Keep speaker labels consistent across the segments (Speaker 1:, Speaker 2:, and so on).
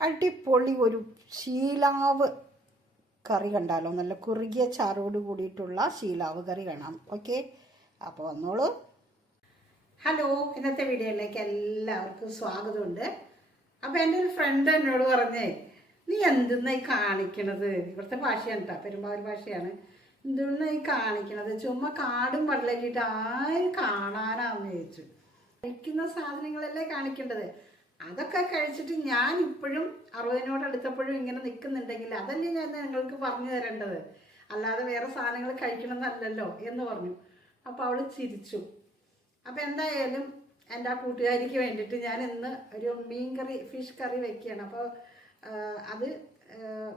Speaker 1: അടിപൊളി ഒരു ശീലാവ് കറി കണ്ടാലോ? നല്ല കുറുകിയ ചാറോട് കൂടിയിട്ടുള്ള ശീലാവ് കറി കാണാം. ഓക്കെ? അപ്പോൾ വന്നോളൂ. ഹലോ ഇന്നത്തെ വീഡിയോയിലേക്ക് എല്ലാവർക്കും സ്വാഗതമുണ്ട്. അപ്പോൾ എന്റെ ഒരു ഫ്രണ്ട് എന്നോട് പറഞ്ഞേ നീ എന്തെന്നായി കാണിക്കണത്? ഇവിടുത്തെ ഭാഷയാണ് കേട്ടോ പെരുമ്പാവൂർ ഭാഷയാണ്. എന്തെന്നായി കാണിക്കണത്? ചുമ്മാ കാടും വെള്ളക്കിട്ട് ആരും കാണാനാന്ന് ചോദിച്ചു. കഴിക്കുന്ന സാധനങ്ങളല്ലേ കാണിക്കേണ്ടത്? അതൊക്കെ കഴിച്ചിട്ട് ഞാൻ ഇപ്പോഴും അറുപതിനോട് അടുത്തപ്പോഴും ഇങ്ങനെ നിൽക്കുന്നുണ്ടെങ്കിൽ അതല്ലേ ഞാൻ നിങ്ങൾക്ക് പറഞ്ഞു തരേണ്ടത്? അല്ലാതെ വേറെ സാധനങ്ങൾ കഴിക്കണമെന്നല്ലല്ലോ എന്ന് പറഞ്ഞു. അപ്പോൾ അവൾ ചിരിച്ചു. അപ്പോൾ എന്തായാലും എന്റെ ആ കൂട്ടുകാരിക്ക് വേണ്ടിയിട്ട് ഞാൻ ഇന്ന് ഒരു മീൻ കറി ഫിഷ് കറി വെക്കുകയാണ്. അപ്പോൾ അത്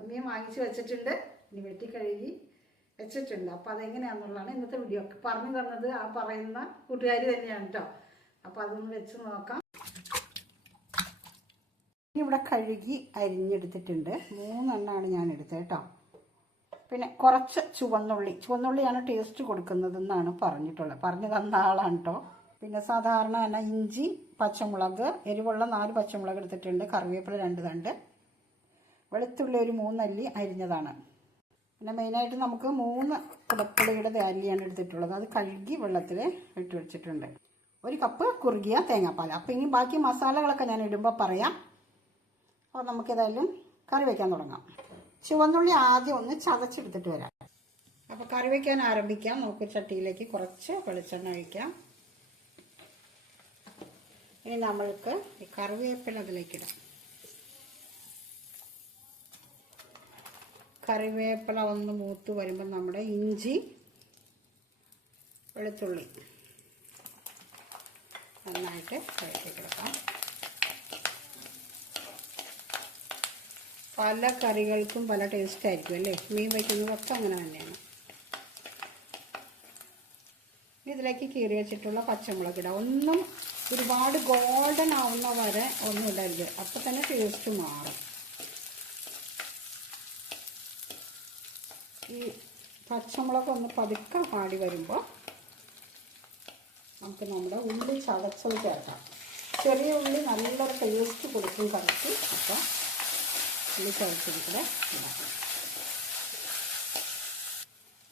Speaker 1: മീൻ വാങ്ങിച്ച് വെച്ചിട്ടുണ്ട്. ഇനി വെട്ടി കഴുകി വെച്ചിട്ടുണ്ട്. അപ്പോൾ അതെങ്ങനെയാണെന്നുള്ളതാണ് ഇന്നത്തെ വീഡിയോ. പറഞ്ഞു തന്നത് ആ പറയുന്ന കൂട്ടുകാരി തന്നെയാണ് കേട്ടോ. അപ്പോൾ അതൊന്ന് വെച്ച് നോക്കാം. ഇവിടെ കഴുകി അരിഞ്ഞെടുത്തിട്ടുണ്ട്. മൂന്നെണ്ണമാണ് ഞാൻ എടുത്തത് കേട്ടോ. പിന്നെ കുറച്ച് ചുവന്നുള്ളി. ചുവന്നുള്ളിയാണ് ടേസ്റ്റ് കൊടുക്കുന്നതെന്നാണ് പറഞ്ഞിട്ടുള്ളത്. പറഞ്ഞു തന്ന ആളാണ് കേട്ടോ പിന്നെ സാധാരണ തന്നെ ഇഞ്ചി പച്ചമുളക് എരിവുള്ള നാല് പച്ചമുളക് എടുത്തിട്ടുണ്ട്. കറിവേപ്പില രണ്ട് തണ്ട്. വെളുത്തുള്ളി ഒരു മൂന്നല്ലി അരിഞ്ഞതാണ്. പിന്നെ മെയിനായിട്ട് നമുക്ക് മൂന്ന് കുടപ്പുളിയുടെ അല്ലിയാണ് എടുത്തിട്ടുള്ളത്. അത് കഴുകി വെള്ളത്തിൽ ഇട്ട് വെച്ചിട്ടുണ്ട്. ഒരു കപ്പ് കുറുകിയ തേങ്ങാപ്പാൽ. അപ്പോൾ ഇനി ബാക്കി മസാലകളൊക്കെ ഞാൻ ഇടുമ്പോൾ പറയാം. അപ്പോൾ നമുക്കേതായാലും കറി വയ്ക്കാൻ തുടങ്ങാം. ചുവന്നുള്ളി ആദ്യം ഒന്ന് ചതച്ചെടുത്തിട്ട് വരാം. അപ്പോൾ കറി വയ്ക്കാൻ ആരംഭിക്കാം. നമുക്ക് ചട്ടിയിലേക്ക് കുറച്ച് വെളിച്ചെണ്ണ ഒഴിക്കാം. ഇനി നമ്മൾക്ക് ഈ കറിവേപ്പില അതിലേക്കിടാം കറിവേപ്പില ഒന്ന് മൂത്ത് വരുമ്പോൾ നമ്മുടെ ഇഞ്ചി വെളുത്തുള്ളി നന്നായിട്ട് വഴറ്റിക്കിടക്കാം പല കറികൾക്കും പല ടേസ്റ്റ് ആയിരിക്കും അല്ലേ? മീൻ വയ്ക്കുന്നതൊക്കെ അങ്ങനെ തന്നെയാണ്. ഇതിലേക്ക് കീറി വെച്ചിട്ടുള്ള പച്ചമുളക് ഇടാം. ഒന്നും ഒരുപാട് ഗോൾഡൻ ആവുന്ന വരെ ഒന്നും ഇടരുത്. അപ്പം തന്നെ ടേസ്റ്റ് മാറും. ഈ പച്ചമുളക് ഒന്ന് പതുക്കെ പാടി വരുമ്പോൾ നമുക്ക് നമ്മുടെ ഉള്ളി ചതച്ചത് ചേർക്കാം. ചെറിയ ഉള്ളി നല്ലൊരു ടേസ്റ്റ് കൊടുക്കും കറക്റ്റ് അപ്പോൾ ഉള്ളി ചതച്ചെടുക്കണേ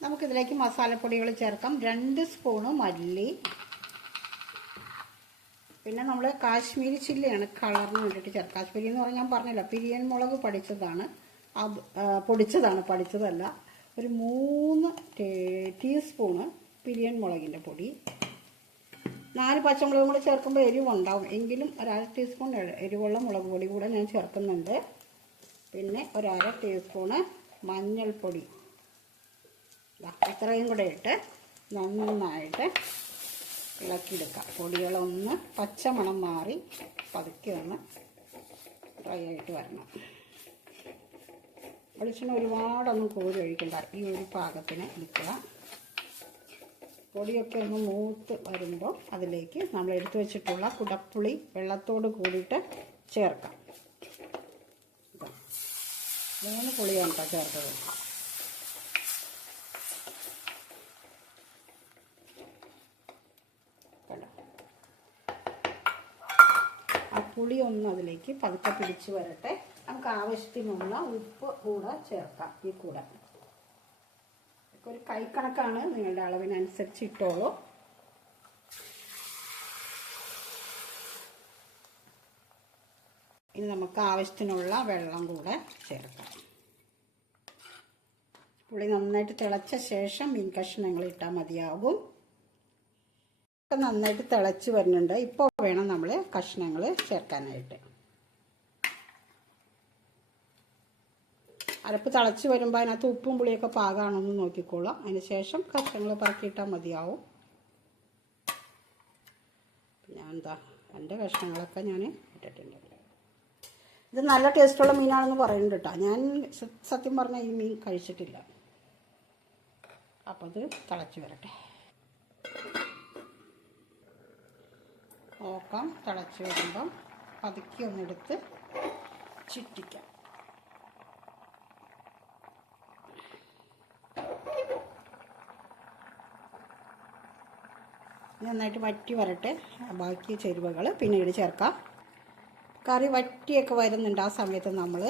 Speaker 1: നമുക്കിതിലേക്ക് മസാലപ്പൊടികൾ ചേർക്കാം. രണ്ട് സ്പൂണ് മല്ലി. പിന്നെ നമ്മൾ കാശ്മീരി ചില്ലിയാണ് കളറിന് വേണ്ടിയിട്ട് ചേർക്കുക കാശ്മീരി എന്ന് പറഞ്ഞാൽ ഞാൻ പറഞ്ഞില്ല പിരിയൻ മുളക് പഠിച്ചതാണ് അത് പൊടിച്ചതാണ് പഠിച്ചതല്ല ഒരു മൂന്ന് ടീസ്പൂണ് പിരിയൻ മുളകിന്റെ പൊടി. നാല് പച്ചമുളകും കൂടി ചേർക്കുമ്പോൾ എരിവുണ്ടാവും. എങ്കിലും ഒരു അര ടീസ്പൂൺ എരിവുള്ള മുളക് പൊടി കൂടെ ഞാൻ ചേർക്കുന്നുണ്ട്. പിന്നെ ഒരര ടീസ്പൂണ് മഞ്ഞൾപ്പൊടി. അത്രയും കൂടെ ഇട്ട് നന്നായിട്ട് ഇളക്കിയെടുക്കാം. പൊടികളൊന്ന് പച്ചമണം മാറി പതുക്കി ഒന്ന് ഡ്രൈ ആയിട്ട് വരണം. വെളിച്ചെണ്ണ ഒരുപാടൊന്നും കോരി ഒഴിക്കണ്ട. ഈ ഒരു പാകത്തിന് എടുക്കുക പൊടിയൊക്കെ ഒന്ന് മൂത്ത് വരുമ്പോൾ അതിലേക്ക് നമ്മൾ എടുത്തു വെച്ചിട്ടുള്ള കുടപ്പുളി വെള്ളത്തോട് കൂടിയിട്ട് ചേർക്കാം. മൂന്ന് പുളിയാണ് ചേർത്തത്. ആ പുളി ഒന്ന് അതിലേക്ക് പതുക്കെ പിടിച്ച് വരട്ടെ. നമുക്ക് ആവശ്യത്തിനുള്ള ഉപ്പ് കൂടെ ചേർക്കാം ഈ കൂടെ. ഒരു കൈക്കണക്കാണ് നിങ്ങളുടെ അളവിനനുസരിച്ച് ഇട്ടോളൂ ഇനി നമുക്ക് ആവശ്യത്തിനുള്ള വെള്ളം കൂടെ ചേർക്കാം. പുളി നന്നായിട്ട് തിളച്ച ശേഷം മീൻ കഷ്ണങ്ങൾ ഇട്ടാൽ മതിയാകും. നന്നായിട്ട് തിളച്ച് വരുന്നുണ്ട്. ഇപ്പോൾ വേണം നമ്മൾ കഷ്ണങ്ങൾ ചേർക്കാനായിട്ട്. അരപ്പ് തിളച്ച് വരുമ്പോൾ അതിനകത്ത് ഉപ്പും പുളിയൊക്കെ പാകാണെന്ന് നോക്കിക്കോളാം. അതിന് ശേഷം കഷ്ണങ്ങൾ പറക്കിയിട്ടാൽ മതിയാവും. ഞാൻ എന്താ എന്റെ കഷ്ണങ്ങളൊക്കെ ഞാൻ ഇട്ടിട്ടുണ്ട്. ഇത് നല്ല ടേസ്റ്റുള്ള മീനാണെന്ന് പറയുന്നുണ്ട് കേട്ടോ ഞാൻ സത്യം പറഞ്ഞാൽ ഈ മീൻ കഴിച്ചിട്ടില്ല. അപ്പോൾ അത് തിളച്ച് വരട്ടെ. ഓക്കാം തിളച്ച് വരുമ്പം പതുക്കി ഒന്നെടുത്ത് ചുറ്റിക്കാം നന്നായിട്ട് വറ്റി വരട്ടെ. ബാക്കി ചേരുവകൾ പിന്നീട് ചേർക്കാം. കറി വറ്റിയൊക്കെ വരുന്നുണ്ട് ആ സമയത്ത് നമ്മൾ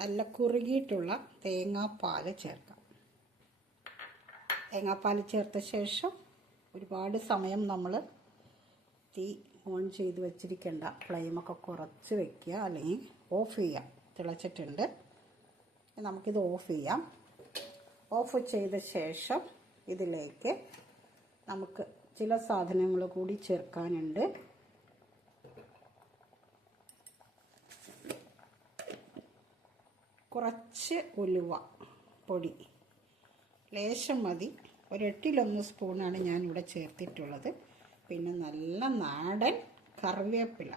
Speaker 1: നല്ല കുറുകിയിട്ടുള്ള തേങ്ങാപ്പാൽ ചേർക്കാം. തേങ്ങാപ്പാൽ ചേർത്ത ശേഷം ഒരുപാട് സമയം നമ്മൾ തീ ഓൺ ചെയ്ത് വെച്ചിരിക്കേണ്ട ഫ്ലെയിമൊക്കെ കുറച്ച് വെക്കുക അല്ലെങ്കിൽ ഓഫ് ചെയ്യാം തിളച്ചിട്ടുണ്ട്. നമുക്കിത് ഓഫ് ചെയ്യാം. ഓഫ് ചെയ്ത ശേഷം ഇതിലേക്ക് നമുക്ക് ചില സാധനങ്ങൾ കൂടി ചേർക്കാനുണ്ട്. കുറച്ച് ഉലുവ പൊടി. ലേശം മതി. ഒരെട്ടിലൊന്ന് സ്പൂണാണ് ഞാനിവിടെ ചേർത്തിട്ടുള്ളത്. പിന്നെ നല്ല നാടൻ കറിവേപ്പില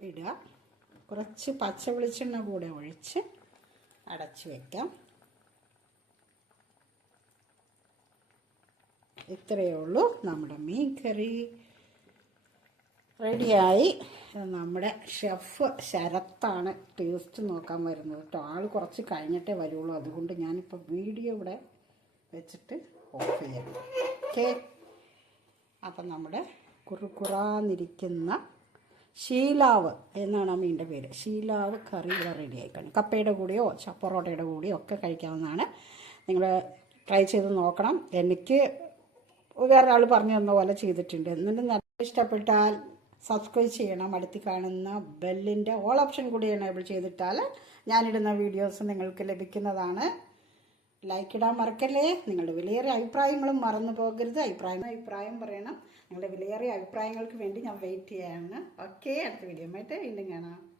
Speaker 1: ഇടുക. കുറച്ച് പച്ച വെളിച്ചെണ്ണ കൂടെ ഒഴിച്ച് അടച്ച് വയ്ക്കാം ഇത്രയേ ഉള്ളൂ നമ്മുടെ മീൻ കറി. റെഡിയായി. നമ്മുടെ ഷെഫ് ശരത്താണ് ടേസ്റ്റ് നോക്കാൻ വരുന്നത് കേട്ടോ. ആൾ കുറച്ച് കഴിഞ്ഞിട്ടേ വരുള്ളൂ. അതുകൊണ്ട് ഞാനിപ്പോൾ വീഡിയോ ഇവിടെ വെച്ചിട്ട് ഓഫ് ചെയ്യാം. ഓക്കെ അപ്പം നമ്മുടെ കുറുകുറാന്നിരിക്കുന്ന ഷീലാവ് എന്നാണ് ആ പേര്. ഷീലാവ് കറി ഇവിടെ റെഡി ആയിക്കാണ്. കപ്പയുടെ കൂടെയോ ചപ്പറോട്ടയുടെ പൊറോട്ടയുടെ കൂടെയോ ഒക്കെ കഴിക്കാവുന്നതാണ്. നിങ്ങൾ ട്രൈ ചെയ്ത് നോക്കണം. എനിക്ക് വേറെ പറഞ്ഞു തന്ന പോലെ ചെയ്തിട്ടുണ്ട്. എന്നിട്ട് നല്ല ഇഷ്ടപ്പെട്ടാൽ സബ്സ്ക്രൈബ് ചെയ്യണം. അടുത്ത് കാണുന്ന ബെല്ലിന്റെ ഓൾ ഓപ്ഷൻ കൂടി എനേബിൾ ചെയ്തിട്ടാൽ ഞാനിടുന്ന വീഡിയോസ് നിങ്ങൾക്ക് ലഭിക്കുന്നതാണ്. ലൈക്ക് ഇടാൻ മറക്കല്ലേ? നിങ്ങളുടെ വിലയേറിയ അഭിപ്രായങ്ങളും മറന്നു പോകരുത്. അഭിപ്രായം അഭിപ്രായം പറയണം. നിങ്ങളുടെ വിലയേറിയ അഭിപ്രായങ്ങൾക്ക് വേണ്ടി ഞാൻ വെയിറ്റ് ചെയ്യാണ്. ഓക്കെ അടുത്ത വീഡിയോ ആയിട്ട് വീണ്ടും കാണാം.